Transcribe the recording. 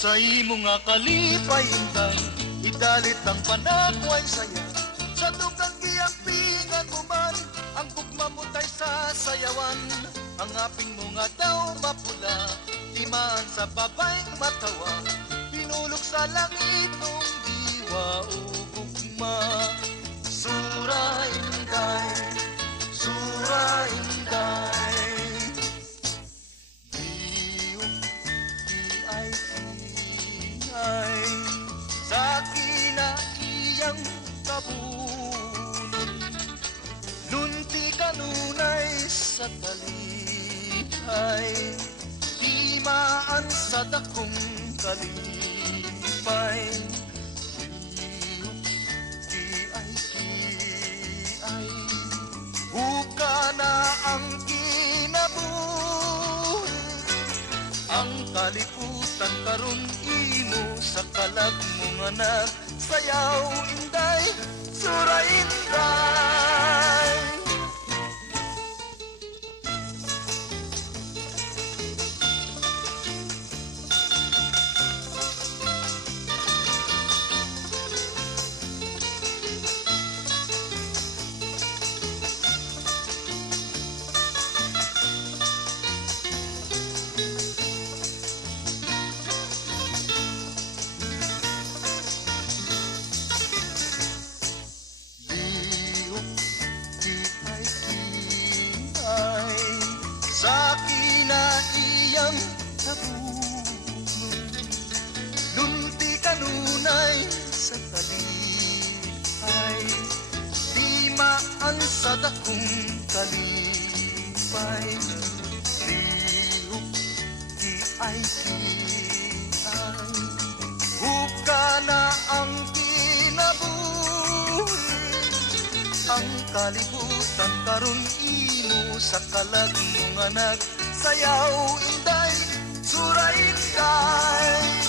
Sa imo nga kalipay intay, idalit ang panakway saya. Sa tukang giyampingan mo man, ang bugma mo tay sa sayawan. Ang aping mo nga daw mapula, timaan sa babayng matawa. Pinulok sa langit nung diwa o gugma. Sura inday, sura inday. Ay sa kinaiyang kabulon, nunti kanunay sa talipay, imaan sa dakong kalipay. Kiay, buka na ang kinabuhi, ang kaliputan karon imo sa kalag mong anak. Sayaw inday, sura inday. Sa kinaiyang kabulon, nunti kanunay sa talipay, timaan sa dakong kalipay. Liuk kiay kiay, buka na ang kinabuhi, ang kalibutan karon imo sa kalag mong anak. Sayaw inday, sura inday.